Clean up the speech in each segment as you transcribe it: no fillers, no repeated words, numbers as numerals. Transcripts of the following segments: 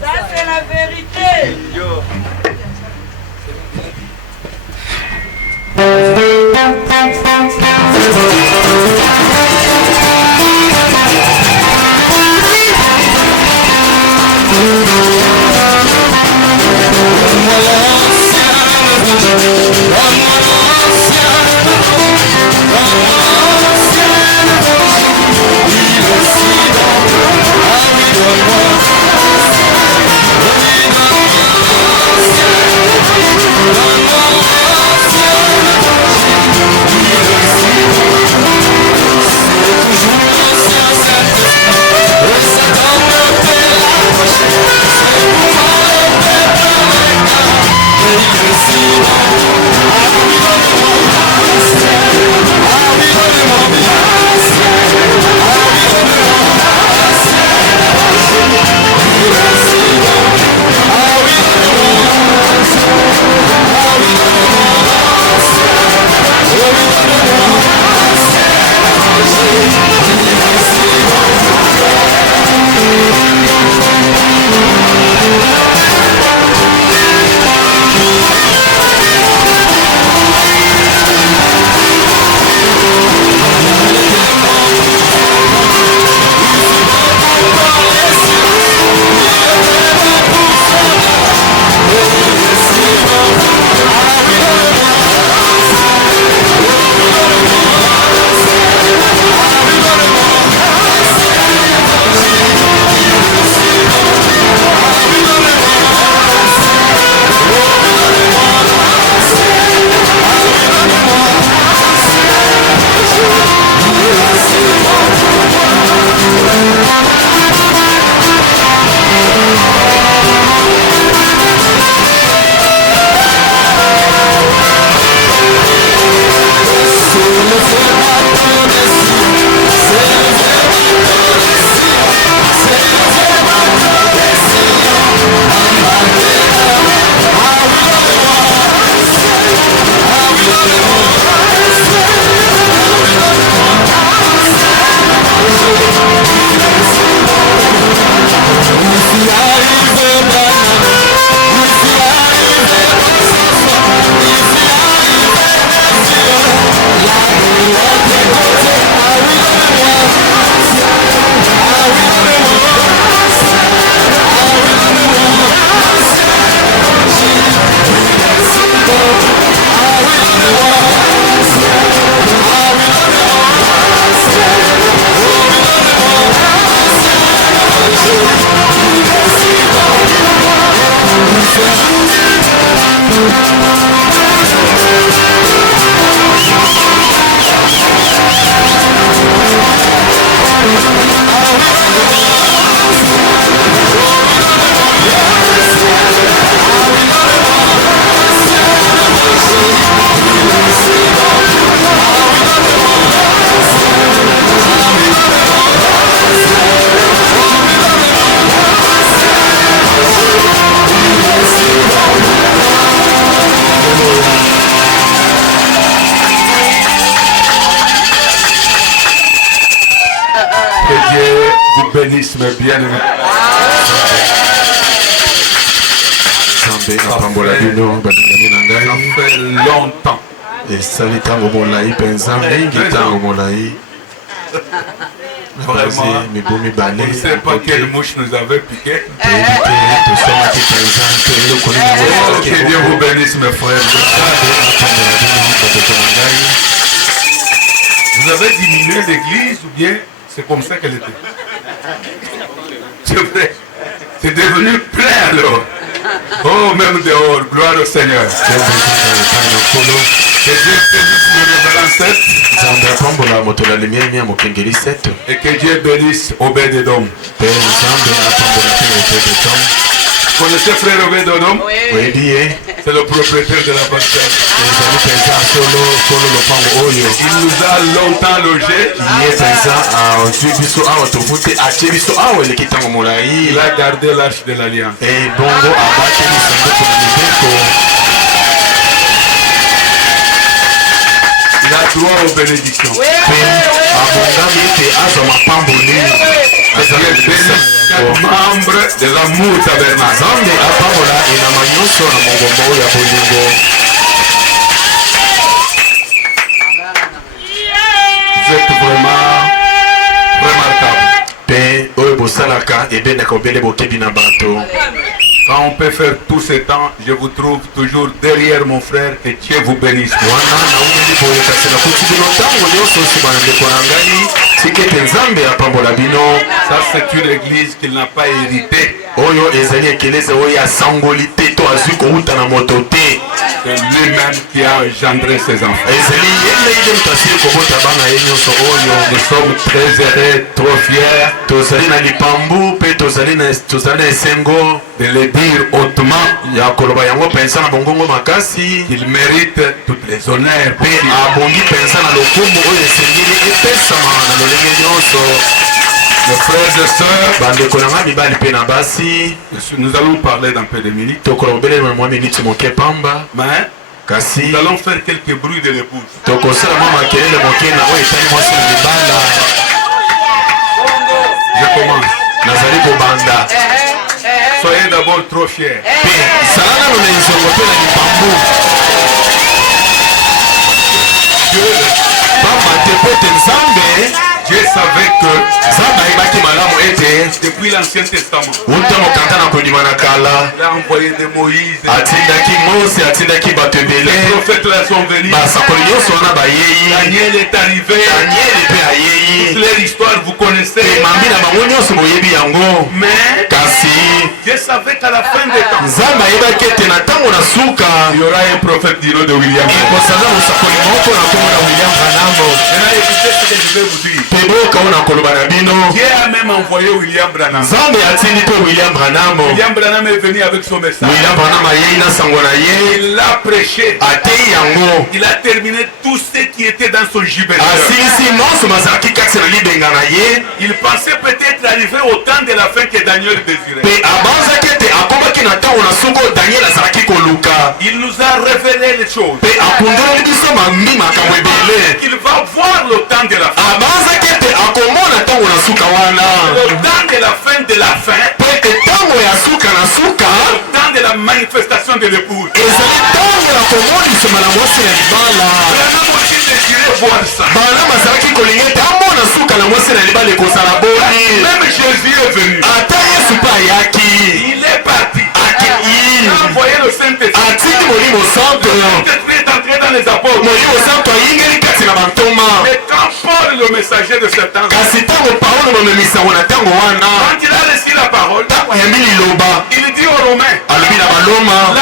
Ça c'est la vérité. bénisse mes bien-aimés. Ça fait longtemps. Et ça n'est pas au Molaï, pensant, mais il est au Molaï. Vraiment, on ne sait pas quelle mouche nous avait piqué. Que Dieu vous bénisse, mes frères. Vous avez diminué l'église ou bien c'est comme ça qu'elle était? C'est vrai. C'est devenu plein alors. Oh, même dehors, gloire au Seigneur. Que Dieu bénisse le révérend 7. Et que Dieu bénisse Obed-Edom. connaissez frère Obedodom? Oui, bien. C'est le propriétaire de la parcelle. Il nous a longtemps logés. Il a gardé l'arche de l'alliance. Il a droit aux bénédictions. Membre de l'amour tabernacle. Vous êtes vraiment remarquable. Quand on peut faire tout ce temps, je vous trouve toujours derrière mon frère. Que Dieu vous bénisse. Ça, c'est une église qu'il n'a pas héritée. C'est lui-même qui a engendré ses enfants. Nous sommes très heureux, trop fiers de le dire hautement. Il mérite toutes les honneurs. Mes frères et sœurs, nous allons parler d'un peu de minutes. Mais nous allons faire quelques bruits de l'épouse. Je commence. Soyez d'abord trop fiers. Dieu savait que depuis l'Ancien Testament, il a envoyé de Moïse. Les prophètes là sont venus. Daniel est arrivé. Toute leur histoire, vous connaissez. Mais Dieu savait qu'à la fin des temps, il y aura un prophète du nom de William. Écoutez ce que je vais vous dire. Dieu a même envoyé William Branham. William Branham est venu avec son message. Il a prêché. Il a terminé tout ce qui était dans son jubilé. Il pensait peut-être arriver au temps de la fin que Daniel désirait. Il nous a révélé les choses. Il va voir le temps de la fin. Le temps de la fin de la fin. Le temps de la manifestation de l'épouse. Voir ça. Même Jésus est venu. Il est parti. Il a envoyé le Saint-Esprit. Le Saint-Esprit est entré dans les apôtres. Mais quand Paul, le messager de Satan, quand il a reçu la parole, il dit aux Romains, la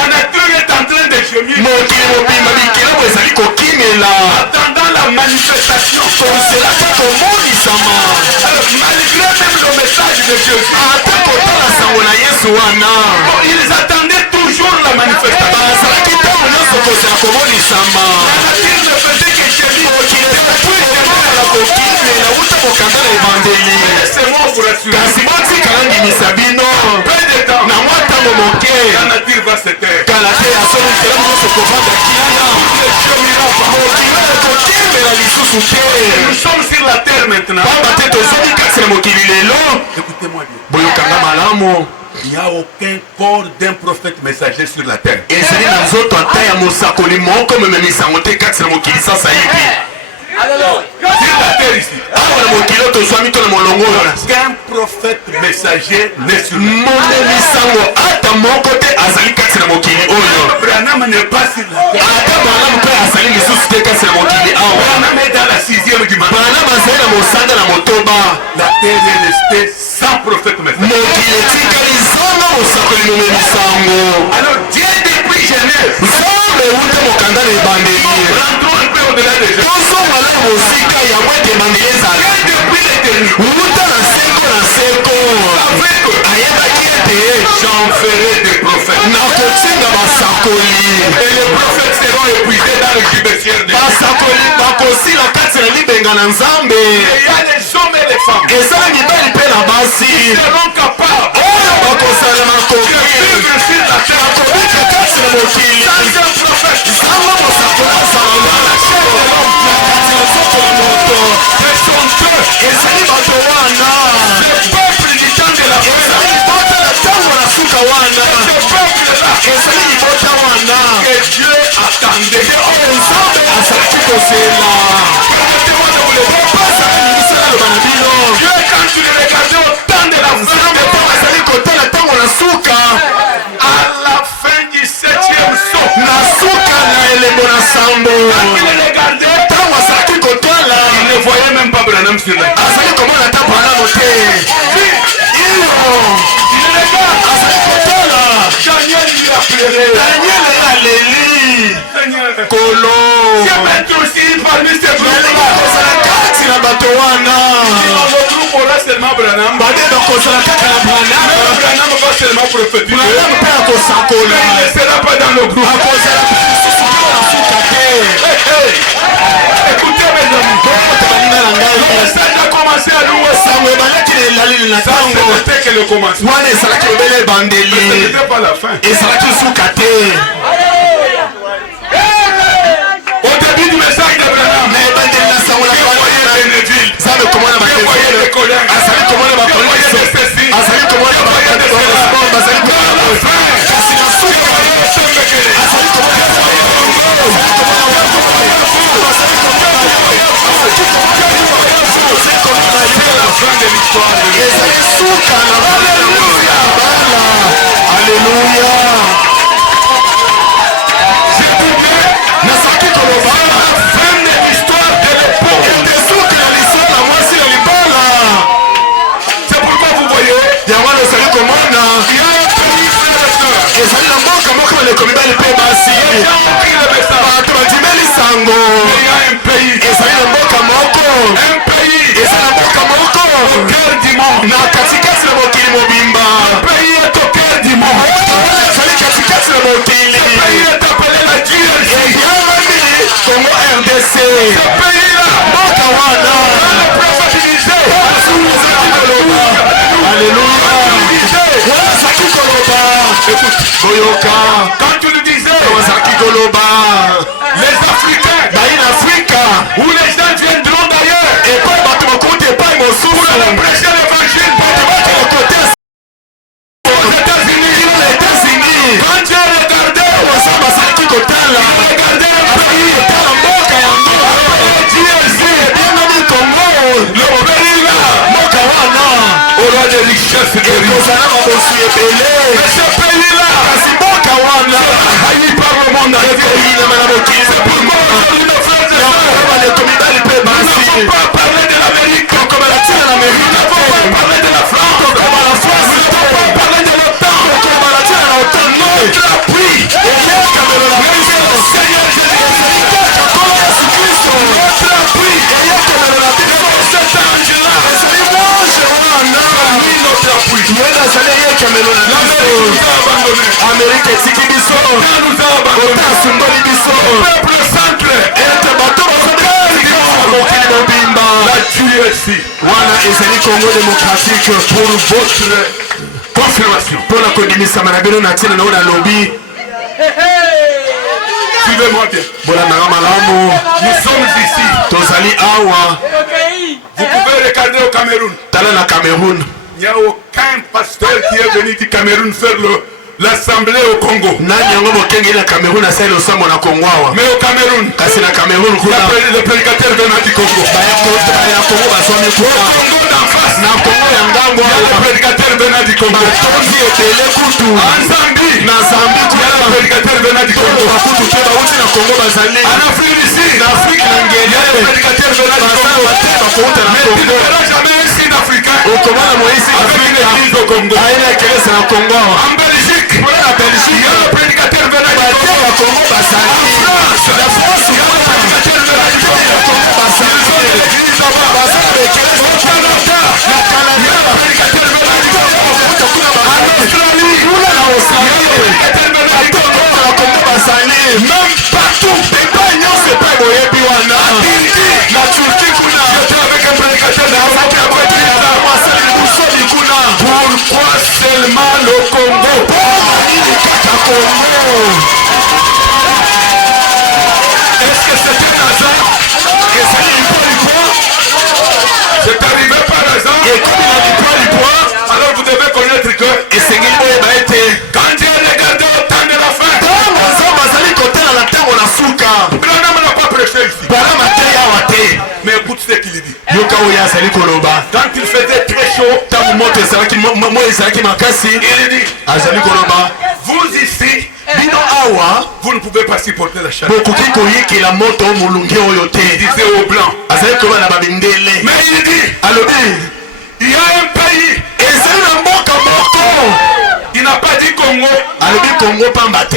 nature est en train de gémir, attendant la manifestation. Alors, malgré même le message de Jésus, ils attendaient toujours la manifestation. La nature ne faisait que gémir. Laissez-moi vous rassurer. Peu de temps, la nature va se taire. Nous sommes sur la terre maintenant. Écoutez-moi bien. Il n'y a aucun corps d'un prophète messager sur la terre. Qu'un prophète messager n'est sur la Branham n'est pas sur la terre. Branham est dans la 6e dimension. La terre est restée sans prophète messager. Alors Dieu depuis Genèse, rentrons un peu au-delà des gens. Depuis l'éternité, j'enverrai des prophètes. Et les prophètes seront épuisés dans le cimetière de Dieu. Et il y a les hommes et les femmes qui seront capables de vivre sur la terre. Que Dieu attendait. Dieu, quand tu le regardais au temps de la à la fin du 7e saut, quand il le regardait, il ne voyait même pas Branham sur la terre. Daniel lui a pleuré. Dieu met aussi parmi ces groupes-là. Dans le groupe, on a seulement Branham. Branham va seulement prophétiser. Mais il ne sera pas dans le groupe. Écoutez mes amis. Le message a commencé à louer. Ça n'était que le commencement. Ce n'était pas la fin. Au début du message d'Abraham, que voyait Bénéville, que voyait les Colins, que voyait des Cécile, que voyait des Cécile, Alléluia. c'est pourquoi vous voyez, il y a un pays, au cœur du monde. Un pays est au cœur du monde. Ce pays est appelé la DRC. Congo RDC. Ce pays-là, le prophète disait, Alléluia. quand tu le disais, les Africains, où les gens viendront d'ailleurs, pour aller prêcher l'évangile aux États-Unis. Quand Dieu regardait, il regardait un pays, le pays là, aura des richesses de riches. Mais ce pays-là, haï par le monde entier. C'est pourquoi aujourd'hui, nos frères et sœurs, nous n'avons pas parlé de l'Amérique, nous n'avons pas parlé de la France, nous n'avons pas parlé de l'OTAN. Notre appui, c'est le Seigneur Jésus-Christ. Notre appui, c'est cet ange-là. C'est notre appui. L'Amérique nous a abandonnés. Dieu nous a abandonnés. Le peuple centre. La DRC. Congo démocratique Pour votre confirmation. Suivez-moi bien. Nous sommes ici. Vous pouvez regarder au Cameroun. Il n'y a aucun pasteur qui est venu du Cameroun faire l'assemblée au Congo. Mais au Cameroun, le prédicateur venant du Congo. Au Congo d'en face, il y a le prédicateur venant du Congo. En Zambie, il y a le prédicateur venant du Congo. En Afrique d'ici, il y a le prédicateur venant du Congo. Mais tu ne verras jamais un Sud-Africain avec l'église au Congo. En Belgique, il y a le prédicateur venant du Congo. En France, il y a le prédicateur venant du Congo. Ils ont l'église là-bas. Au Canada, il y a le prédicateur venant du Congo. En Australie, moto ezalaki moi ezalaki makasi azali koloba vous ici, bino awa vous ne pouvez pas supporter la chaleur. bokoki koyekela moto molungi oyo te. Il disait aux blancs. azali koba na babendele Mais il dit, alobi il y a un pays, ezali na mboka moko il n'a pas dit Congo. alobi kongo pamba te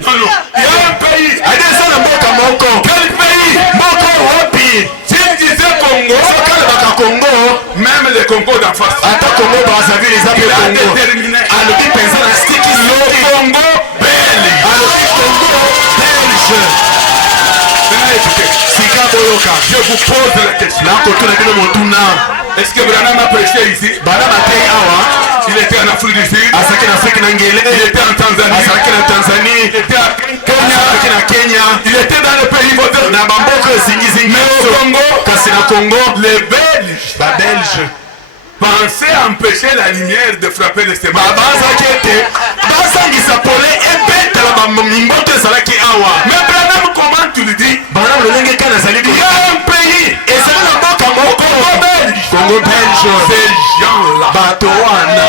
Non, non. Il y a un pays. adi ezali na mboka moko Quel pays? moko wapi S'il disait Congo, soki alobaka kongo même les Congo d'en face. ata kongo brazzaville eza mpe Il a kongo déterminé. alobi mpenza na stiki Le soki Congo belge. alobi kongo belge Maintenant écoutez, sika boyoka je vous pose la question. nakotuna bino motuna Est-ce que Branham a prêché ici? bana batei awa Il était en Afrique du Sud. azalaki na afrike na ngele Il était en Tanzanie. azalaki na tanzanie Il était à Kenya. azalaki na kenya Il était dans le pays voisin. na bamboka ezingizingi Mais au Congo, kasi na congo les Belges babelge pensaient empêcher la lumière de frapper les sémans. bazalaki ete bazangisa pole ebetela bamimboto ezalaki awa Mais Branham, comment tu le dis? bana lolenge kani azali Il y a un pays. ezali na mboka moko congo belge Ces gens-là, bato wana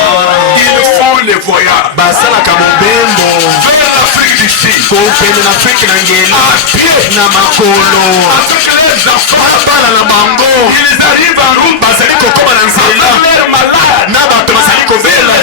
ils font les voyages basalaka mobembo vers l'Afrique du Sud. kokende na afrike na ngeli À pied. na makolo Avec les enfants. bana na bango Ils arrivent en route. bazali kokoma na nzela Avec leurs malades. na bato bazali kobela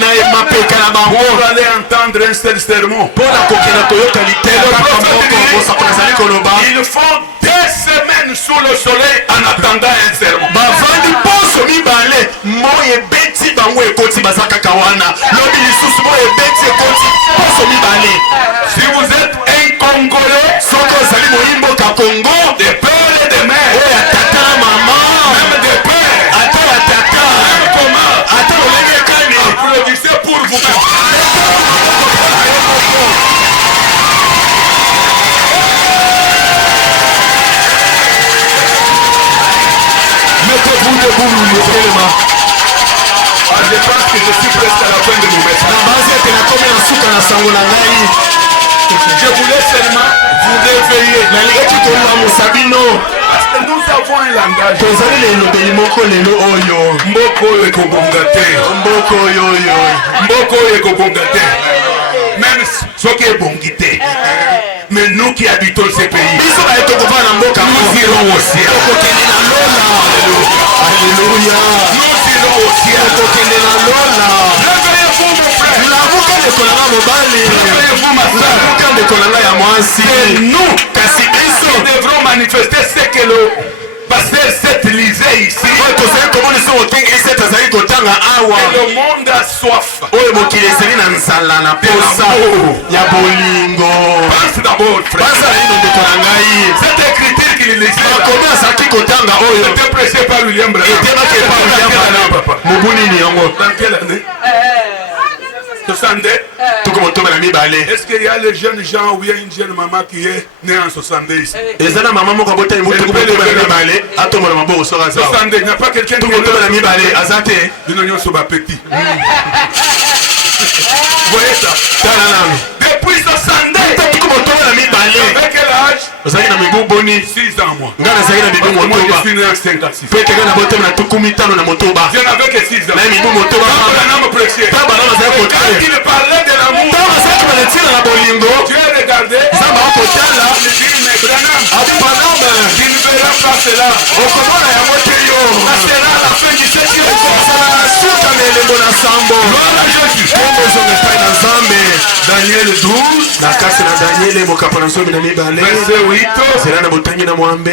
na mapeka na bango Pour aller entendre un seul sermon. mpo na kokenda koyoka litelo kaka moko mosako nazali koloba Ils font 2 semaines sous le soleil en attendant un sermon. bavandi poso mibale moi ebeti bango ekoti baza kaka wana lobi lisusu moi ebeti ekoti poso mibale Si vous êtes un Congolais, soki ozali moyimboka kongo des pères et des mères, oyo atata na mama même des pères, ata batata comment ata lolenge kani applaudissez pour vous. mekobude bulu yotelema Ah, je pense que je suis presque à la fin de mon message. na basi ete nakomi na suka na sango na ngai Je voulais seulement vous réveiller. nalingaki kolamusa bino Parce que nous avons un langage. tozali lelobeli moko lelo oyo Mboko oyo ekobonga te. mboka oyo oyo Mboko oyo ekobonga te. Même soki ebongi te. Mais nous qui habitons ce pays, biso baye tokovaa na mboka nous irons au ciel. tokokende na lola alleluya Nous irons au ciel. tokokende na lola Réveillez-vous mon frère. lamuka ndeko na nga mobali Réveillez-vous ma soeur. lamuka ndeko na nga ya mwasi Nous kasi biso nous devrons manifester ce que le pasteur Seth lisait ici. oyo tozali komona so otengeli sete azali kotanga awa Et le monde a soif. oyo mokili ezali na nzala na posa ya bolingo Pense d'abord, frère. bazala ino ndeko na ngai Cette écriture qu'il lisait là, bakomi azalaki kotanga oyo c'était prêché par William Branham. etemaki epa Dans William quelle année, Branham papa? mobu nini yango Dans quelle année? 62. toko motobe na mibale Est-ce qu'il y a les jeunes gens ou il y a une jeune maman qui est née en 62 ici? eza na mama moko abotani motu toko motobe na mibale atombola maboko soka azawa 62, il n'y a pas quelqu'un qui toko motobe na mibale aza te Bino nyonso ba petit. Vous voyez ça? tala nano Depuis 62. toko motobe na mibale Avec quel âge? ozalaki na mibu boni 6 ans moi. nga nazalaki na mibu Moi motoba je suis né en 56. mpe teke na botema na tuku mitano na motoba Je n'avais que 6 ans. na mibu motoba Quand Branham prêchait, ta bana bazali quand kotala il parlait de l'amour, ntango bazalaki banatina na bolingo Dieu regardait, nzambe akotala il dit mais Branham, abibaname tu ne verras pas cela. okomona yango te yo Ça sera la fin du septième jour. kozala na suka na elembo na sambo Gloire à Jésus. kombo ozonga epai na nzambe Daniel 12, na kati na daniele mokapa na nsomi na mibale verset 8. zela na botangi na mwambe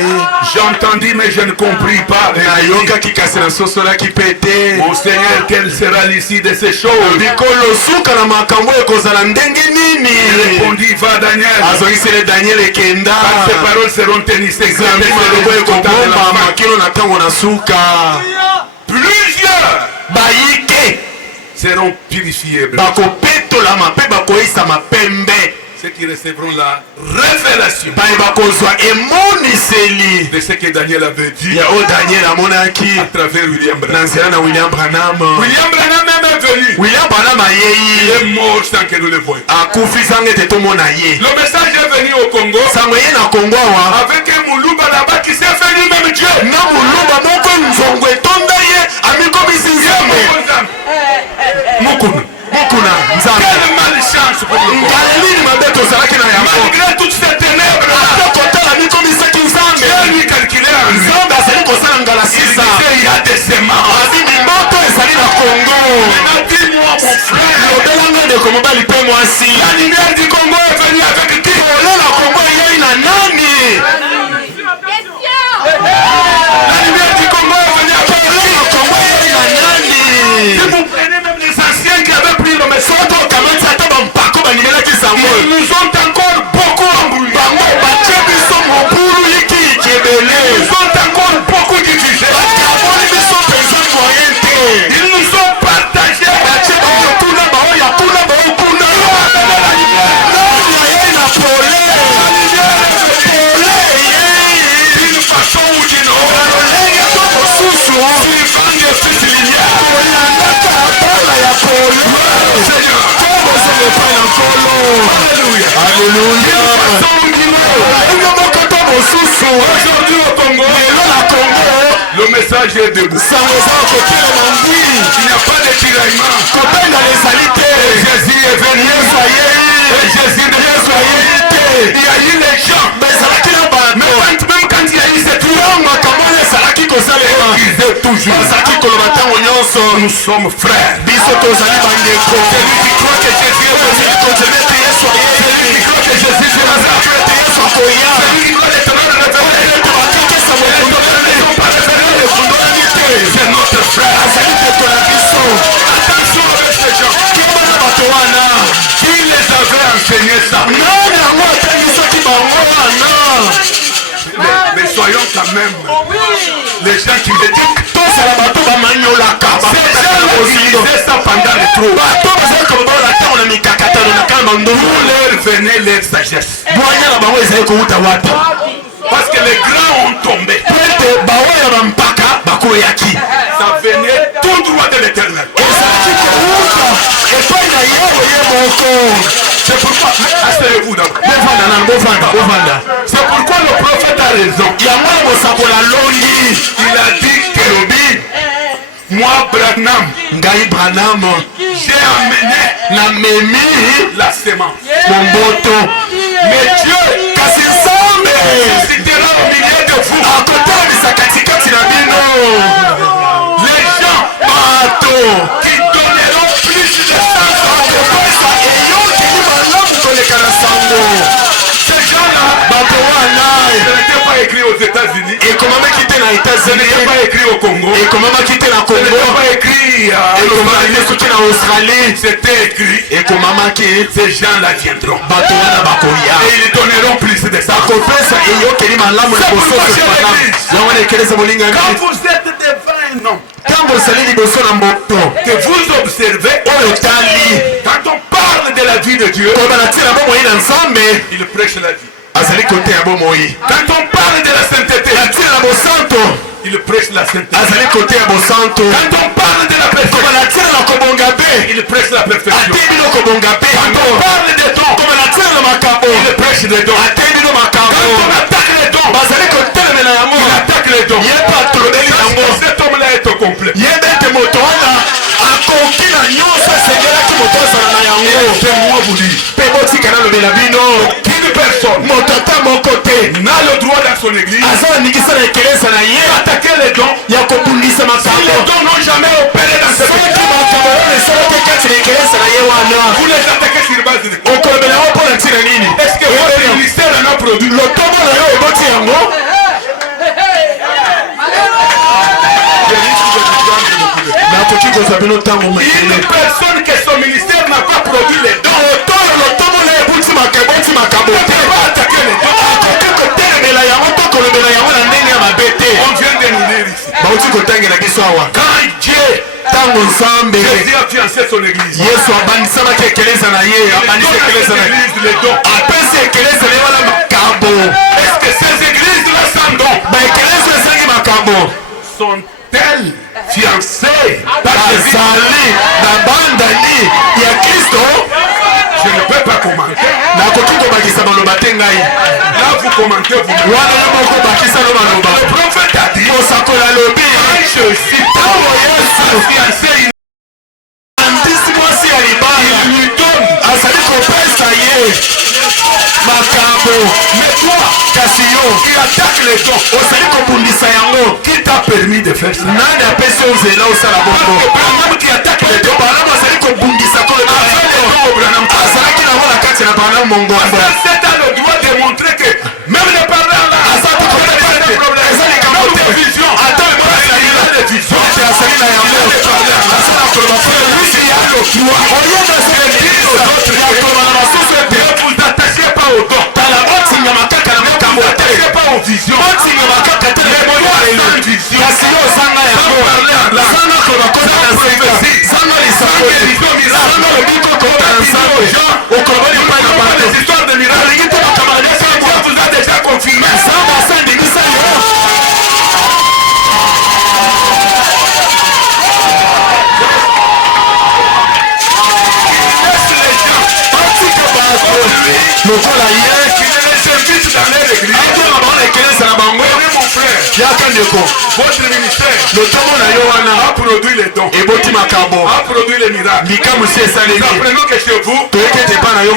J'entendis mais je ne compris pas. nayokaki kasi nasosolaki mpe te Mon Seigneur, quelle sera l'issue de ces choses? bikolo suka na makambo ekozala ndenge Il nini répondit, va Daniel. azongisele daniele ekenda Car ces paroles seront tenues secrètes. nzambe malobo ekobombama kino na ntango na suka Plusieurs bayike seront purifiés. bakopetolama mpe bakoyisama pembe Ceux qui recevront la révélation baye bakozwa emoniseli de ce que Daniel avait dit ya oyo daniel amonaki à travers William na Branham. nzela na william branham William Branham même est venu. william branham Il ayei est mort sans que nous le voyions. akufi sango ete tomona ye Le message est venu au Congo sango ye na kongo awa avec un Moulouba là-bas qui s'est fait lui-même Dieu. na moluba moko nzongo etonda ye amikomisi nzambe Mukuna. Mukuna nzambe. Quelle malchance pour nous. Ngaleli mabeto zalaki na yango. Malgré toutes ces ténèbres là. Atokotala mikomisaki nzambe. Dieu lui calculait en lui. Nzambe azali kosala ngala Il sisa. disait il y a des semences. Azimi moto ezali na Congo. Maintenant dis-moi mon frère. Lobelanga ndeko mobali mpe mwasi. La lumière du Congo est venue avec qui? Ole na Congo eyai na nani? La lumière du Congo est venue avec qui? Ole na Congo eyai na nani? Si vous prenez même les anciens qui avaient pris le message, Soto kamati ata bampako banimelaki sango. ils nous ont encore beaucoup embrouillés. Bango batie biso mobulu yiki ebele. Ils ont encore beaucoup divisé. Bakamoni biso penza moyen te. Ils nous ont partagé. Batie bango kuna bao ya kuna bao kuna. Nani ayai na pole. Pole eyei. D'une façon ou d'une autre. Lolenge to mosusu. Suivant les fils lignés. Kolandaka bala ya pole. Seigneur. Tobosenge epai na nkolo. Alléluia. Alleluya. Façon ou d'une autre. Lolenge moko to mosusu. Aujourd'hui au Congo, Lelo na Congo. le message est debout. Sango eza kokila na ngwi. Il n'y a pas de tiraillement. Kopenda ezali te. Jésus est venu. Yesu ayei. Et Jésus de Yesu ayei te. Il y a eu les gens. Ezalaki na bato. Même quand il y a eu cette loi, Ntango makambo ezalaki kosalema. ils disaient toujours. Bazalaki koloba ntango nyonso. Nous sommes frères. Biso tozali bandeko. Celui qui croit que Jésus est venu. Kozela ete Yesu ayei. Celui qui croit que Jésus est Bazalaki venu. ete Yesu akoya. Celui qui croit être l'homme de Ete bakokesa mokundolani. Ekundolani te. c'est notre frère. Azali ndeko na biso. Attention avec ces gens. Kebona bato wana. Qui les avait enseigné ça? Nani yango atangisaki bango wana? Mais soyons quand même les gens qui méditent. Tozala bato bamanyolaka. Ces gens utilisaient ça pendant les trous. Bato bazali kolobola ntango na mikakatano na kamba Vous ndongo. leur venez leur sagesse. Bwanya na bango ezali kowuta wapi? Parce que les grands ont tombé. Ete baoyo bampaka bakoyaki. Ça venait tout droit de l'éternel. Ezalaki kowuta epai na yawe ye moko. C'est pourquoi, asseyez-vous d'abord. Bovanda nanga bovanda bovanda. C'est pourquoi le prophète a raison. Yango ya mosakola longi. Il a dit que Elobi moi, Branham, ngai Branham j'ai amené namemi la sémence. momboto. Mais Dieu Kasi Nzambe suscitera au milieu de vous akotalisa katikati na bino les gens bato qui donneront plus de sang. akopesa eyokeli malamu koleka na sango. Ces gens-là, Bato wana ce n'était pas écrit aux États-Unis, ekomamaki te na ce n'était États-Unis, pas écrit au Congo, ekomamaki te na ce n'était Congo, pas écrit à ekomamaki te l'Australie. soki na Australie, C'était écrit, ekomamaki ces gens-là viendront. bato wana bakoya Et ils donneront plus de sang. bakopesa eyokeli malamu na bososo malamu. Yango wana ekelesa molingami Quand vous êtes devant un homme, ntango osali liboso na moto que vous observez, oyo tali quand on parle de la vie de Dieu, koloba na ntina bomoi na Nzambe il prêche la vie. azali kote ya bomoi. Quand on parle de la sainteté, Na ntina na bosanto il prêche la sainteté. azali kote ya bosanto. Quand on parle de la Koba perfection, na ntina na kobonga be il prêche la perfection. ate bino kobonga be. Quand on parle des dons, Koba na ntina na makambo il prêche les dons. ate bino Quand makambo. on attaque les dons, Bazali kotelemela yango il attaque les dons. ye mpe atolobeli yango Cet homme-là est au complet. yebe ete moto wana akoki na nyonso asengelaki moto azala na yango. Laissez-moi vous dire, Mpe botika nalobela bino qu'une personne moto ata moko te n'a le droit dans son église aza na mikisa na ekelesa na ye d'attaquer les dons. ya kobundisa Si les makambo dons n'ont jamais opéré dans cette soki église, makambo oyo esalaki kati na ekelesa na ye wana vous les attaquez sur base de quoi? okolobela yango mpo na ntina nini? Est-ce que votre ministère en a produit? lotomo na yo eboti yango nakoki kozwa bino ntango Une makele personne que son ministère n'a pas produit les dons otoyo lotomo na eboti makambo ne te peut pas attaquer les dons. akoki kotelemela yango to kolobela yango na ndenge ya mabe te. On vient de nous lire ici. bauti kotangela biso awa Quand Dieu, ntango Nzambe Jésus a fiancé son église, yesu abandisamaki ekelesa na ye il abandisi donne à ekelesa cette na ye église les dons. apesi ekelesa na ye wana makambo. Est-ce que ces églises-là sans dons baekelesa esangi makambo sont-elles fiancées par Jésus? bazali na bandani ya Kristo. Je ne peux pas commenter. nakoki kobakisa maloba te ngai Là, vous commentez vous-même. wana yo moko bakisa no maloba. Le prophète a dit, mosakola lobi quand je cite ntango yesu fiancé, andisi mwasi Mais toi, Cassio, qui attaque les dons, qui t'a permis de faire ça? Branham qui attaque les dons, c'est a le droit de montrer que même les parents là, vous n'attachez pas au don. Vous n'attachez pas aux visions. Les histoires de miracles, Dieu vous a déjà confirmé. Votre ministère a produit les dons, a produit les miracles. Nous apprenons que chez vous, il y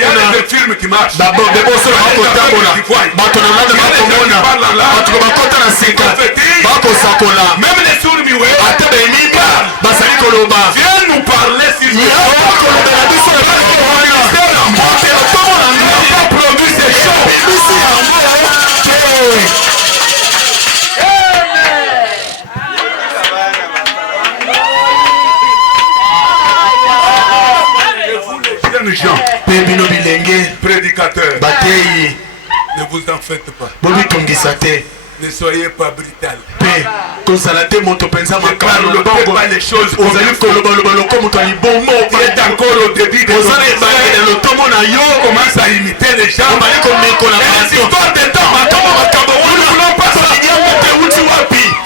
a des films qui marchent. Il y a des qui voient. Même les sourds muets viennent nous parler sur le n'a pas produit ces choses. Gens, prédicateurs, ne vous en faites pas. Ne soyez pas brutal. Ne parlez pas les choses comme il faut. Vous êtes encore au début de votre commence à imiter les gens. C'est une histoire de temps. Nous ne voulons pas ça.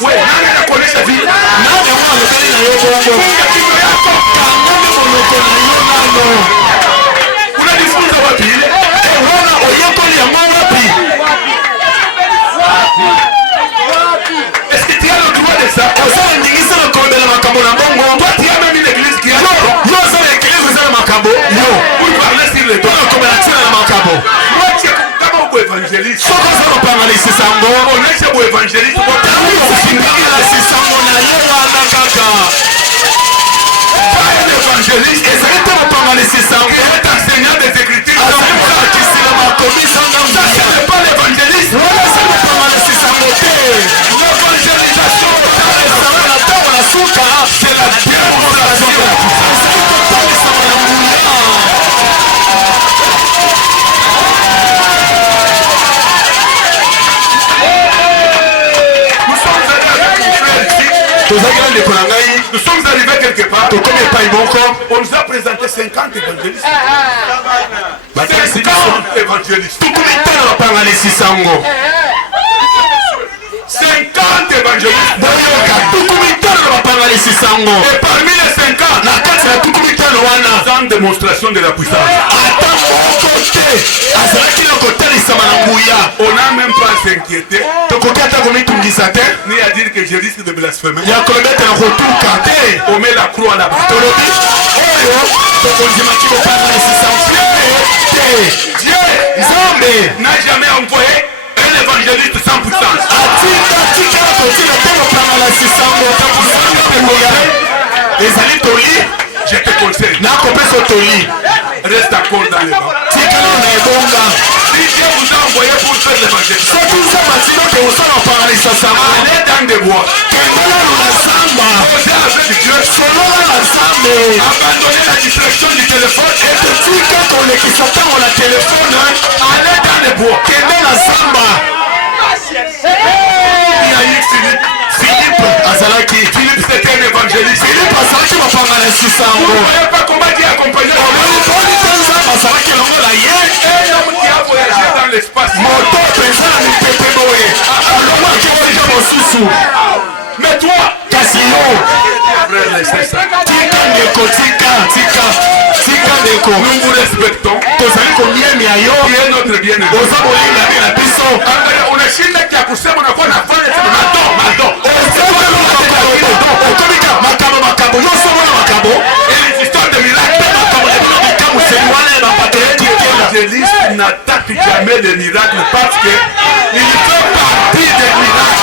Oui, n'a connu sa vie. Unajifunza wapi ile? Unaona oyekoli ya mama wapi? Est-ce que tu as le droit de ça? Osala ndingisa na kombela makambo na bongo. Toi tu as même une église qui a yo ça l'église vous avez makambo. Yo, vous parlez sur les doigts comme la tire na makambo. Moi tu kama uko évangéliste. Soko soko pangale sisango. Onesha uko évangéliste. Usindikiza sisango na yeye anakaka. Évangéliste, et ça est enseignant des Écritures. Ça c'est pas l'évangéliste. L'évangélisation, c'est la démonstration. Nous sommes arrivés quelque part. On nous a présenté 50 évangélistes. 50 évangélistes. 50 évangélistes. Et parmi les 50, sans démonstration de la puissance. On n'a même pas à s'inquiéter ni à dire que je risque de blasphémer. On met la croix là-bas. Dieu n'a jamais envoyé un évangéliste sans puissance. Je te conseille. Reste encore dans les bancs. Si Dieu vous a envoyé pour faire l'évangélisme, allez dans des bois. Posez avec Dieu. Abandonnez la distraction du téléphone. Allez dans les bois. Philippe c'était un évangéliste. Vous ne voyez pas comment Dieu accompagnait un homme qui a voyagé dans l'espace. Mais toi, nous vous respectons. Tu es notre bien-aimé. Unashinda kia kusema unakuwa na fanya Mado. Et les histoires de miracles. L'évangéliste n'attaque rate jamais les miracles parce que il fait partie des miracles.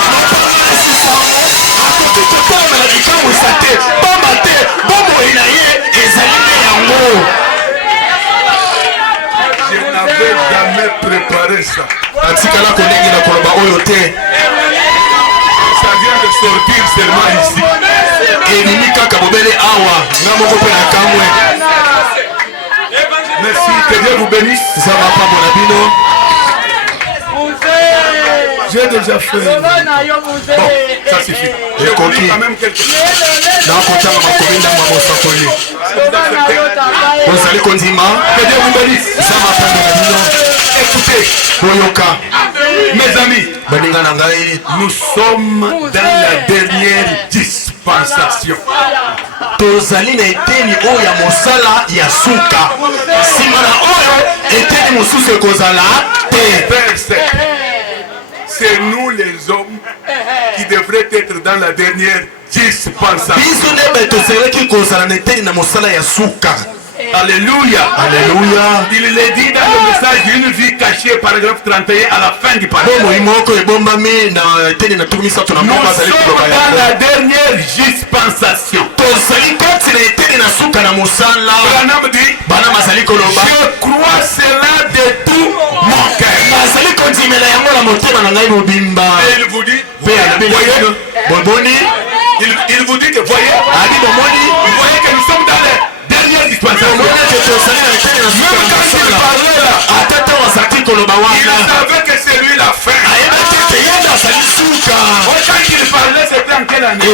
Je n'avais jamais préparé ça. Ça vient de sortir seulement ici. Merci, que Dieu vous bénisse. J'ai déjà fait. Bon, ça suffit. J'ai compris quand même quelque chose. Que Dieu vous bénisse. Écoutez, mes amis, nous sommes dans la dernière dispensation. tozali na eteni oyo ya mosala ya suka nsima na oyo eteni mosusu ekozala te. C'est nous les hommes qui devraient être dans la dernière dispensation. biso nde tozelaki kozala na eteni na mosala ya suka. Alléluia. Alléluia. Il est dit dans le message d'une vie cachée, paragraphe 31, à la fin du paragraphe. Nous sommes dans la dernière dispensation. Branham dit, je crois cela de tout mon cœur. Et il vous dit, il vous dit que voyez que nous sommes dans les dernière dispensation. Même quand il parlait là, il savait que c'est lui la fin. Quand il parlait, c'était en quelle année?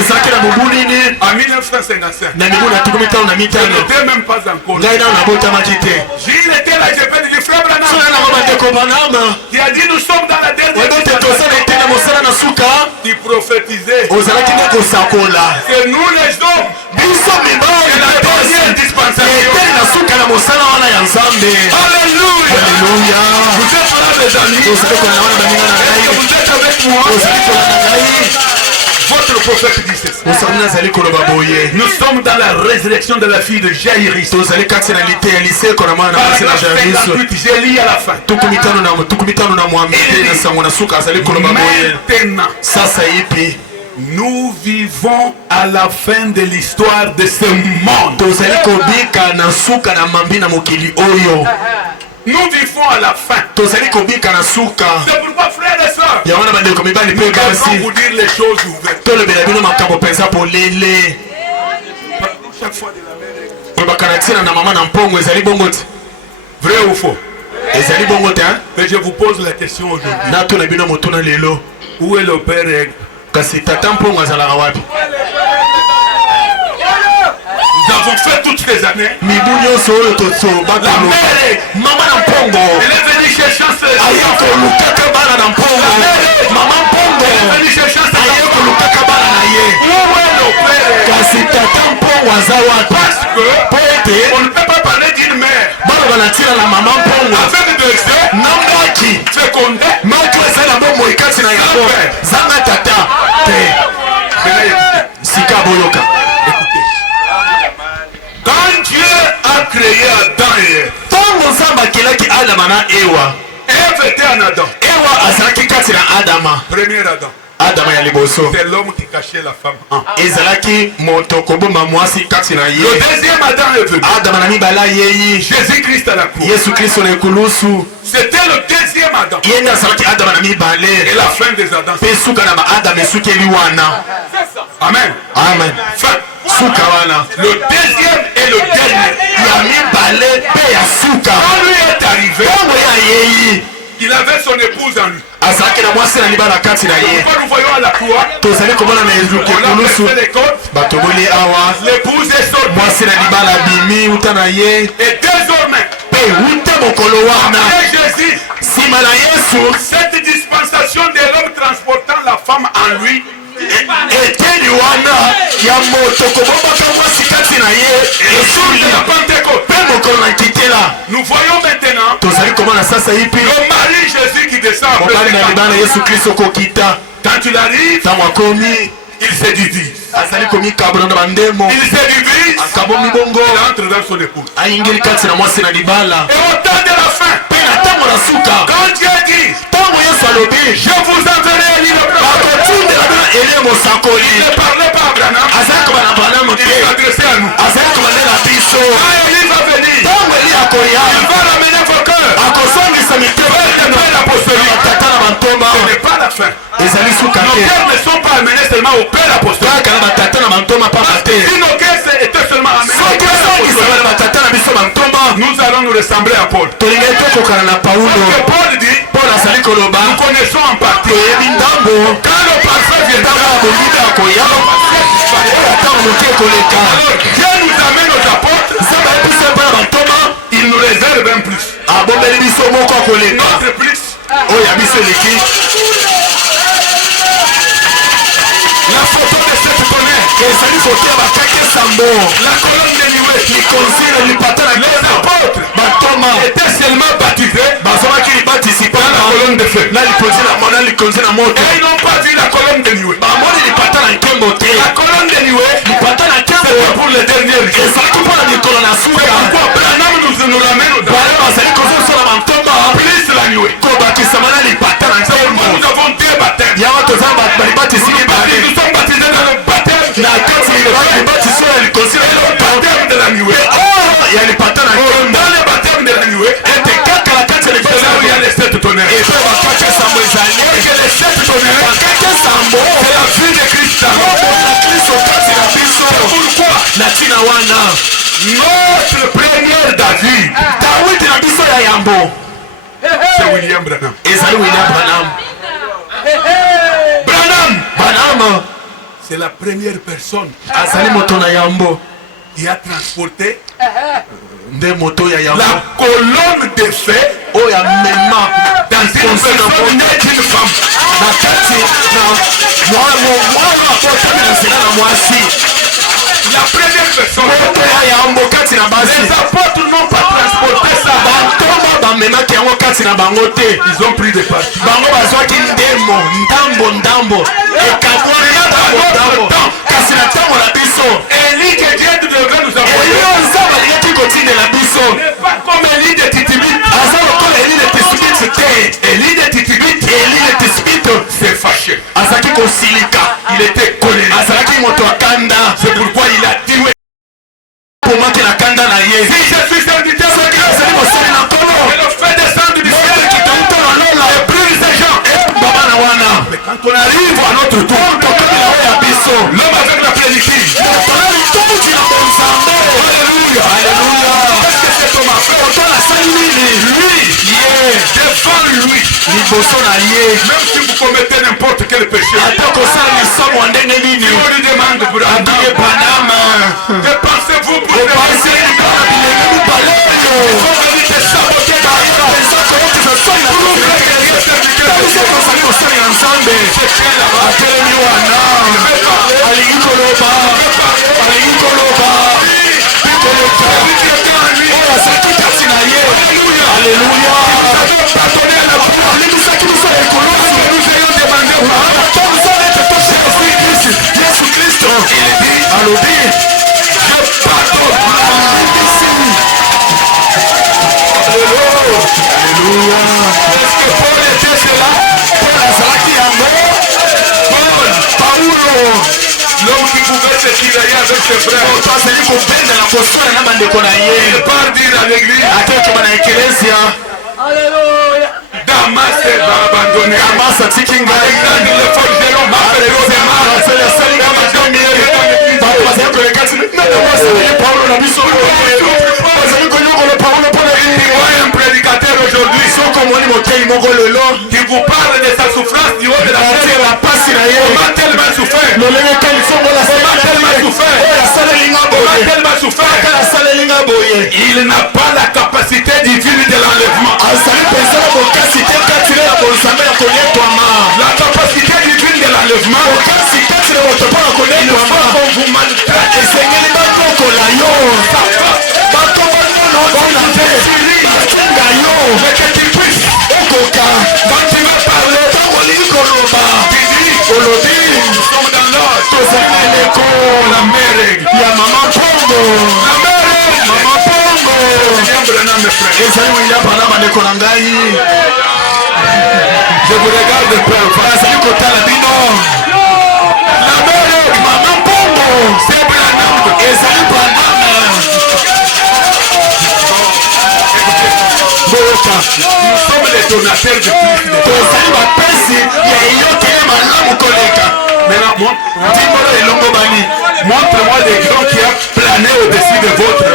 En 1955. Il n'était même pas encore. J'il était là, j'ai fait du frère Branham. Il a dit nous sommes dans la dernière dispensation. Il prophétisait. C'est nous les hommes. C'est la dernière dispensation. Alléluia. Vous êtes là les amis. Vous êtes avec moi. Votre prophète dit ceci. Nous sommes dans la résurrection de la fille de Jaïris. Paragraphe 58, j'ai lu à la fin. Maintenant, nous vivons à la fin de l'histoire de ce monde. Nous vivons à la fin. C'est pourquoi, frères et sœurs, nous allons vous dire les choses ouvertes. Chaque fois de la mer. Vrai ou faux? Mais je vous pose la question aujourd'hui. Où est le Père Aigle? Nous avons fait toutes ces années. La mère, elle est venue chercher un seul. Elle est venue chercher un seul. Où est le Père? Parce que on ne peut pas parler d'une mère avec deux excès, fécondé, quand Dieu a créé Adam et Ève était en Adam. Premier Adam. C'est l'homme qui cachait la femme. Le deuxième Adam est venu. Jésus-Christ à la croix. C'était le deuxième Adam. Et la fin des Adams. Amen. Amen. Fin. Le deuxième et le dernier. Quand lui est arrivé, il avait son épouse en lui. Pourquoi nous voyons à la croix? On a fait les côtes. L'épouse est sortie. Et désormais, après Jésus, cette dispensation de l'homme transportant la femme en lui, nous voyons maintenant le mari Jésus qui descend après quand il arrive, il se divise. Il se divise, il entre dans son épouse. Et au temps de la fin, suka. Quand Dieu dit, Tango Yesu alobi, je vous enverrai à l'île prophète. bakotindela bino Elie Mosakoli. Il ne parlait pas à Branham. Azali kobana Branham Il te. s'est adressé à nous. Azali kobandela biso. Quand Élie va venir, Tango Eli akoya, il va ramener vos cœurs. akosangisa mitema Ce n'est pas l'apostolique. batata na bantoma. Ce n'est pas la fin. Ezali suka Nos te. cœurs ne sont pas amenés seulement au Père apostolique. Kaka na batata na bantoma pamba te. Si nos cœurs étaient seulement amenés au Soki Père osangisa apostolique, bana batata na biso bantoma, nous allons nous ressembler à Paul. tolingai tokokana na Parce Paulo. que Paul dit, Paul azali koloba, nous connaissons en partie. toyebi ndambo. Quand le parfait viendra, Ntango ya bolida akoya, oyo ntango moke ekoleka. alors Dieu nous amène aux apôtres, Nzambe ayebisi mpe na bantoma, il nous réserve un plus. abombeli biso moko akoleka. Notre plus. Oyo ya biso eleki. La photo de cette tonnerre, ezali foto ya bakake sambo. la colonne de Niwe, Likonzina lipata na les kesa. apôtres Bantoma étaient seulement baptisés bazwaki libatisi dans la colonne de feu. na likonzi na mona likonzi na moto. Et ils n'ont pas vu la colonne de Niwe. bamoni lipata na nkembo te. La colonne de Niwe, lipata na nkembo c'était pour les derniers jours. ezalaki mpo na mikolo na suka. Pourquoi Branham nous ramène aux bale bazali kozosola bantoma plus la Niwe. kobakisama na lipata na nkembo. Nous avons deux baptêmes. yawa toza balibatisi Nous mibale sommes baptisés dans le baptême na kati libatisi oyo ya likonzi na le moto. baptême de la Niwe. oyo ya lipata na nkembo Dans le baptême de la Niwe, ete kaka na kati ya c'est là où il y a les sept tonnerres. epe bakake sambo ezali. Que les sept tonnerres, bakake sambo c'est la vie de Christ. na kristo kati na biso. Pourquoi na ntina wana notre premier David, dawidi na biso ya yambo c'est William Branham. ezali William Branham. Branham C'est la première personne azali moto na yambo qui a transporté nde moto ya yambo la colonne de feu oyo amema dans une personne née d'une femme. na kati na mwana akotami na nzela na mwasi. La première personne. moto ya yambo kati na Les basi. apôtres n'ont pas transporté ça. bantoma bamemaki yango kati na bango te. Ils ont pris des parties. bango bazwaki ndemo ndambo ekamwani ndambo kasi na ntango na biso Élie que Dieu devrait nous envoyer. eyo nzambe alingaki kotindela biso n'est pas comme Élie de Titibit. aza lokola eli de tisibiti te. Élie de Titibit, eli de tisibiti s'est fâché. azalaki kosilika. Il était colérique. azalaki moto akanda. C'est pourquoi il a tué. pomaki na kanda na ye. Si je suis serviteur de Dieu, azali mosali na nkolo je le fais descendre du moto ciel. kitauta na lola Et brûle ces gens. baba na wana. Mais quand on arrive à notre tour, tokabila oyo ya biso l'homme avec la plénitude. totala litombuki na bonzambe. Alléluia. Alléluia. Qu'est-ce que cet homme a fait? otala asali nini Lui, devant lui, liboso na ye. même si vous commettez n'importe quel péché, ata kosala lisomo ya ndenge nini on lui demande adie Branham que pensez-vous pour opasi kaka bilenge mibale oyo kozali kosali na nzambe atelemi wana alingi koloba oyo azalaki kati na ye. Alleluya. alimbisaki biso ya ekolosi ete tosheri yesu kristo alobi Alléluia. Est-ce que Paul était cela? Paul azalaki yango. Paulo l'homme qui pouvait se tirailler avec ses frères, moto azali kobendela kosala na bandeko na ye il part dire à l'église, akekeba na ekelesia Damas va abandonner. amasa atiki ngai Alexandre le forgeron m'a fait asalinga madomie bato bazali koleka tinaasaleli paulo na biso bazali konyokola paulo mpona un prédicateur aujourd'hui soko omoni motei moko lelo qui vous parle de sa souffrance du haut de la terre. atela pasi na ye On a tellement souffert. lolenge kalisongola tellement souffert. oyo asalelinga On a boye tellement souffert. kaka asalelinga boye Il n'a pas la capacité divine de l'enlèvement. azali mpenza na bokasi te kati na ya bonzambe ya koletwama La capacité divine de l'enlèvement, bokasi kati na moto mpona il faut koletwama qu'on vous maltraite. esengeli bakokola yo bakobonono tina te batenga yo Mais que tu puisses, okoka quand tu vas parler, ntango olingi koloba tu dis, olobi nous sommes dans l'ordre. tozali na eleko La mère règle. ya mama mpongo La mère règle. mama mpongo William Branham, mes frères. ezali William Branham bandeko na ngai. Je vous regarde de peu. Bazali kotala bino. La mère, Mama Mpongo c'est Branham. ezali Branham. Boyoka, nous sommes les donateurs de plus de tozali bapesi ya eyokele malamu koleka. Maintenant, Ndimolo elongo bani. montre-moi des gens qui ont plané au-dessus de votre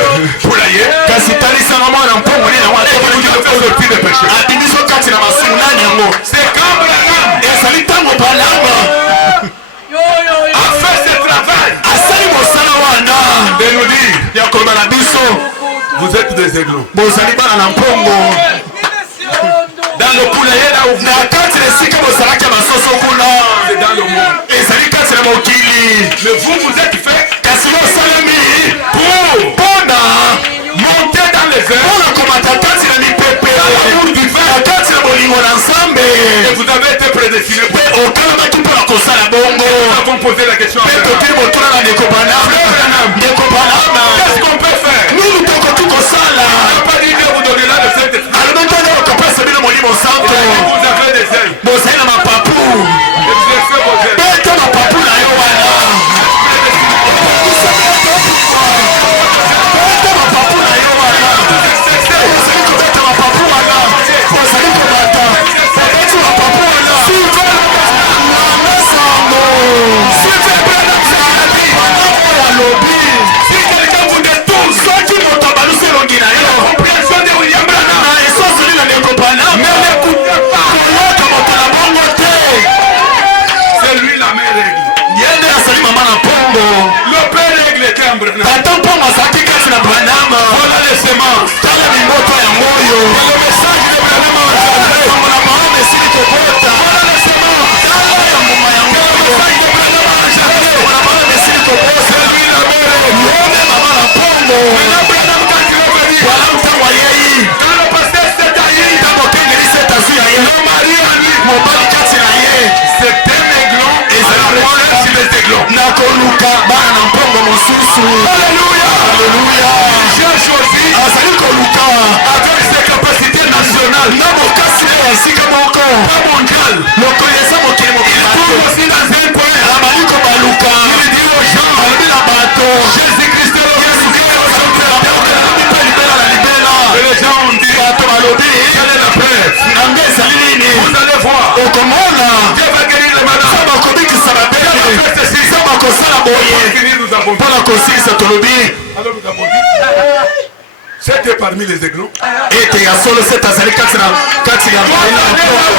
poulailler. Kasi talisa na mwana mpongo ni na mwana Et vous avez fait sortir des péchés. abimiso kati na masumu nani yango. C'est quand Branham Ezali ntango Branham a fait ce travail asali mosala wana de nous dire, ya koloba na biso vous êtes des aiglons. bozali bana na mpongo. Dans le poulailler là où vous Na kati na esika bozalaki ya basoso kuna êtes dans le monde. ezali kati na mokili. Mais vous êtes fait Kasi bosalemi pour mpona monter dans les airs. mpona komata kati na mipepe na kati na bolingo na Nzambe. Et vous avez été prédestinés pour. Mpe okalamaki mpona kosala bongo. Nous avons posé la question à Mpe Branham. tokili motuna na ndeko Branham. Ndeko Branham Qu'est-ce qu'on peut faire? nini tokoki kosala. On n'a pas dit que vous donnez là de cette esprit. alobi ntango okopesa bino molimo santo Vous avez des ailes. bozali na mapapu. Exercez vos ailes. Beta mapapu na yo wana. Beta mapapu na yo wana. Bozali kobeta mapapu wana. Bozali kobata. Babeti mapapu wana. Mama sango. Alobi. Soki moto abalusi elongi na yo. Na esosoli na ndeko Branham. Koyoka moto na bongo te. C'est lui la meilleure règle. Yende asali mama na mpongo. Le père règle était en Branham. Tata mpongo azalaki kati na Branham. Voilà les semences. Tala mimoto yango oyo. Le message de Branham a engendré. Kombo na Branham esili kobota. Voilà les semences. Tala ya mbuma yango Le oyo. message de Branham a engendré. Kombo na Branham esili kobota. C'est lui la meilleure règle. Yende mama na mpongo. Maintenant Branham quand il est venu. Branham ntango ayei. Quand le pasteur s'est taillé, Ntango kengelisi etazwi na ye. le mari a dit, Mobali kati na ye. c'est un aiglon et c'est la recherche sur les aiglons. Nakoluka bana na mpongo mosusu. Alléluia. Alleluya. J'ai choisi Azali koluka. avec ses capacités nationales, Na bokasi na ya esika moko. pas mondiales. Mokolo eza mokili mokili Tout bato. aussi dans un coin. Abali kobaluka. Il dit aux gens, Alobi na bato. Jésus-Christ est Yesu revenu. Kristo azokela mpe libela na libela. Et les gens ont dit, Bato balobi. quelle est la preuve? Na nde ezali nini? Vous allez voir. Okomona. Dieu va guérir les malades. Sa bakobikisa babele. Faites Sa bakosala boye. ceci. Nous avons dit. Mpona kosilisa tolobi. Alors nous avons dit. C'était parmi les aiglons. Ete ya solo sete azali kati na Là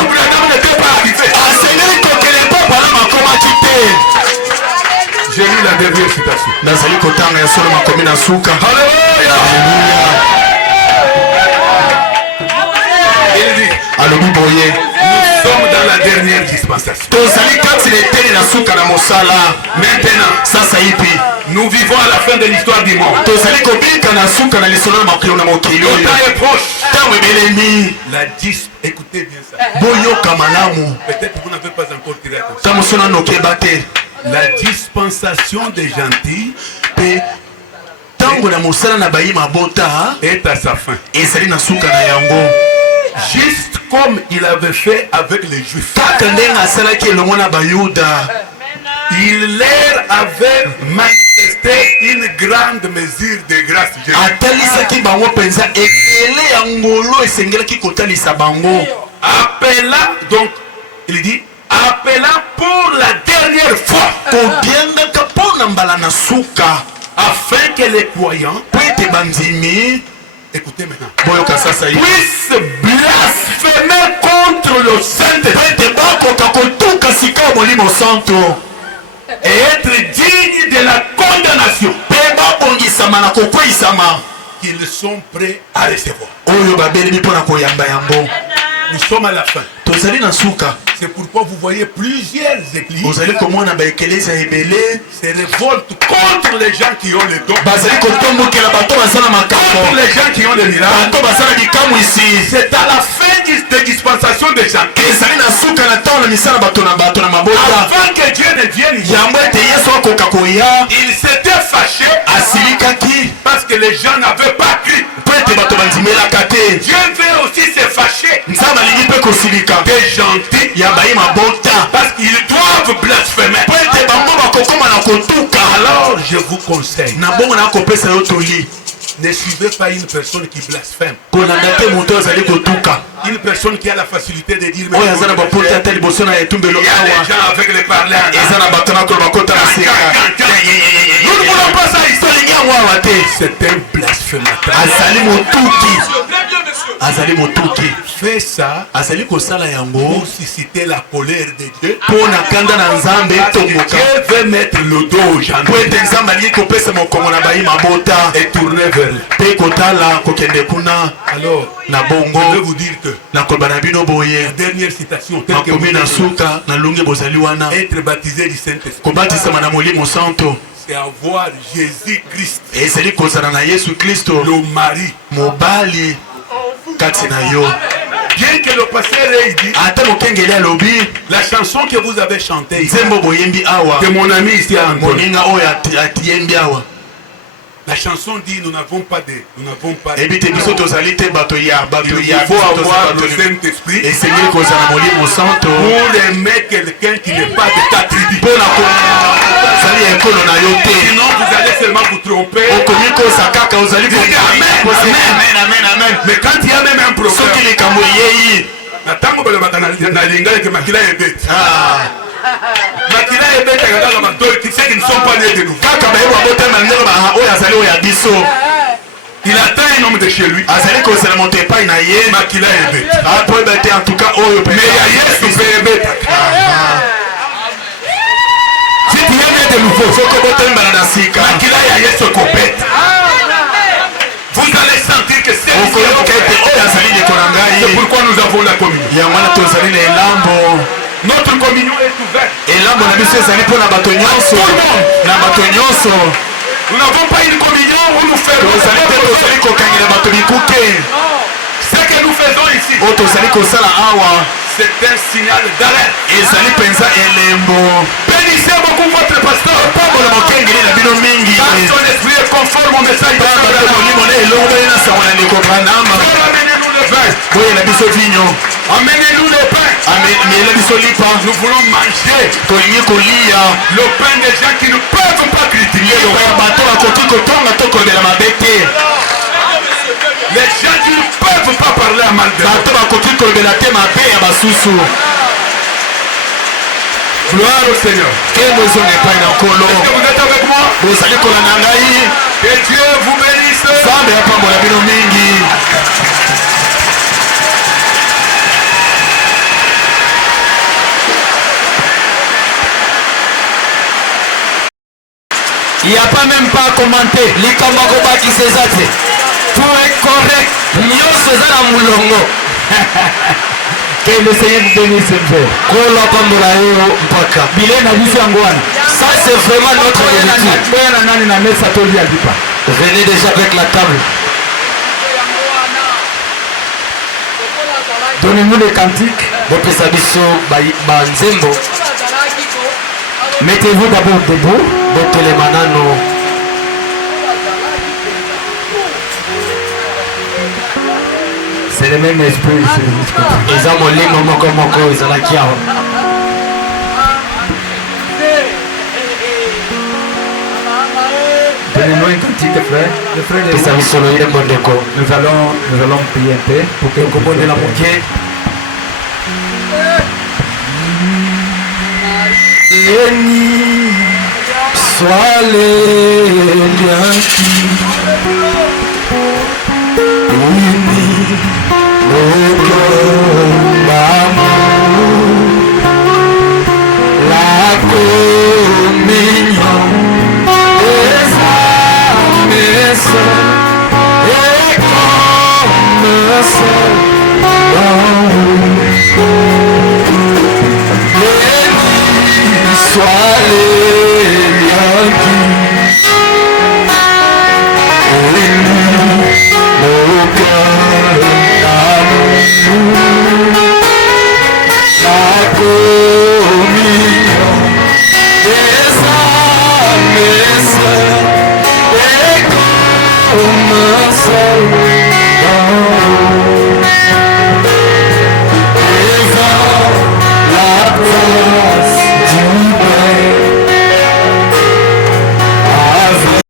où Branham n'était pas arrivé. asengeli kokele mpo Branham akomaki te. J'ai lu la dernière citation. nazali kotanga ya solo makomi na suka. Alléluia. Il dit, alobi boye nous sommes dans la dernière dispensation. tozali kati na eteni na suka na mosala. Maintenant, sasa ipi nous vivons à la fin de l'histoire du monde. tozali kobika na suka na lisolo na makilo na mokili Le oyo. temps est proche. ntango ebelemi Écoutez bien ça. boyoka malamu. Peut-être que vous n'avez pas encore tiré attention. ntango so nano okeba te. La dispensation des gentils mpe ntango na mosala na bayi mabota est à sa fin. ezali na suka na yango. Juste comme il avait fait avec les Juifs. kaka ndenge asalaki elongo na bayuda. Il leur avait manifesté une grande mesure de grâce. atalisaki bango mpenza ekele ya ngolo esengelaki kotalisa bango. Appelant, donc, il dit, appelant pour la dernière fois, kobiengaka mpo na mbala na suka afin que les croyants, mpo ete bandimi écoutez maintenant, boyoka sasa ye puissent blasphémer contre le Saint mpo ete bakoka kotuka sika ya molimo santo et être dignes de la condamnation mpe babongisama na kokweyisama qu'ils sont prêts à recevoir. oyo babelemi mpo na koyamba yango. Nous sommes à la fin. tozali na suka. C'est pourquoi vous voyez plusieurs églises ozali komona baekelesa ebele se révoltent contre les gens qui ont les dons, bazali kotombokela bato basala makambo, contre les gens qui ont les miracles. bato basala bikamwisi. C'est à la fin des dispensations des gens, ezali na suka na ntango na misala bato na mabota avant que Dieu ne vienne ici. yango ete yesu akoka koya Il s'était fâché asilikaki parce que les gens n'avaient pas cru. mpo ete bato bandimi avumelaka te. Dieu veut aussi se fâcher Nzambe alingi mpe kosilika des gentils ya bayi mabota parce qu'ils doivent blasphémer. po ete bango bakokoma na kotuka. Alors je vous conseille, na bongo na kopesa yo toli ne suivez pas une personne qui blasphème. kolanda te moto azali kotuka Une personne qui a la facilité de dire oyo aza na bapota ata liboso na etumbelo il y a awa des gens avec les parlants. eza na bato na koloba kota na sika. Nous ne voulons pas ça ici. tolingi yango awa te. C'est un blasphémateur. azali motuki Très bien, monsieur. azali motuki Fais ça azali kosala yango pour susciter la colère de Dieu. mpo na kanda na nzambe etomboka Dieu veut mettre le dos aux gens po ete nzambe alingi kopesa mokongo na bayi mabota et tourner vers lui. mpe kotala kokende kuna Alors, na je vais bongo vous dire que na koloba na bino boye la dernière citation, telle que makomi na vous suka na lungi bozali wana être baptisé du Saint-Esprit, kobatisama na molimo santo c'est avoir Jésus-Christ, ezali kozala na yesu kristo le mari. mobali kati na yo. Bien que le pasteur ait dit, ata mokengeli alobi la chanson que vous avez chantée ici, nzembo boyembi awa de mon ami ici à Angola, moninga oyo atiyembi awa la chanson dit nous n'avons pas de ebi te biso tozali te bato ya il faut avoir le Saint-Esprit esengeli kozala molimo santo pour aimer quelqu'un qui n'est pas de ta tribu. mpona kozali ya ekolo na yo te. Sinon vous allez seulement vous tromper. okomi kosa kaka ozali Amen. Mais quand il y a même un problème, soki likambo eyei na tango balobaka na lingala que makila ebeti. Makila ebeti kaka matoi qui sait qu'ils ne sont pas nés de nous. kaka bayeba botema ndenge oyo azali oyo ya biso Il attend un homme de chez lui. azali kozela moto epai na ye Makila ebeti. po yeba te en tout cas oyo Mais il y a Yesu pe ebeti. si tu viens de nouveau soko botembana na sika Makila ya Yesu kobeta. Vous allez sentir que c'est okoyoka ete oyo azali likolo na c'est ngai pourquoi nous avons la communion. yango wana tozali na elambo. Notre communion est ouverte. elambo na biso ezali mpo na bato nyonso na bato nyonso. Nous n'avons pas une communion où nous faisons. tozali te tozali kokangela bato bikuke Ce que nous faisons ici, oyo tozali kosala awa c'est un signal d'alerte. ezali mpenza elembo. Bénissez beaucoup votre pasteur. pambola mokengeli na bino mingi Quand son esprit est conforme au message de pamba te molimo na elongoli na sango na ndeko branama Amenez-nous le vin. boyela biso vinyo Amenez-nous le pain. miyela biso lipa Nous voulons manger tolingi kolia le pain des gens qui ne peuvent pas critiquer. eloko ya bato bakoki kotonga to kolobela mabe te. Les gens qui ne peuvent pas parler à mal de nous. bato bakoki kolobela te mabe ya basusu. Gloire au Seigneur. nkembo ezonga epai na nkolo Est-ce que vous êtes avec moi? bozali kolanda ngai Que Dieu vous bénisse. nzambe apambola bino mingi. Il n'y a pas même pas à commenter. Likambo kobakisa eza te. Tout est correct. Nyonso eza na mulongo. Que le Seigneur vous bénisse un peu. Kola pambola yo mpaka. Bile na biso yango wana. Ça c'est vraiment notre vérité. Boya na nani na mesa toli ya lipa. Venez déjà avec la table. Donnez-nous les cantiques. Bopesa biso ba nzembo. Mettez-vous d'abord debout. Botelema nano. C'est le même esprit ici. Eza molimo moko moko ezalaki awa. Donnez-nous un cantique, frère. Le frère de nous allons prier un peu pour que vous compreniez la moquée. Béni soit les liens qui unissent nos cœurs d'amour, la communion des âmes seules et comme seul.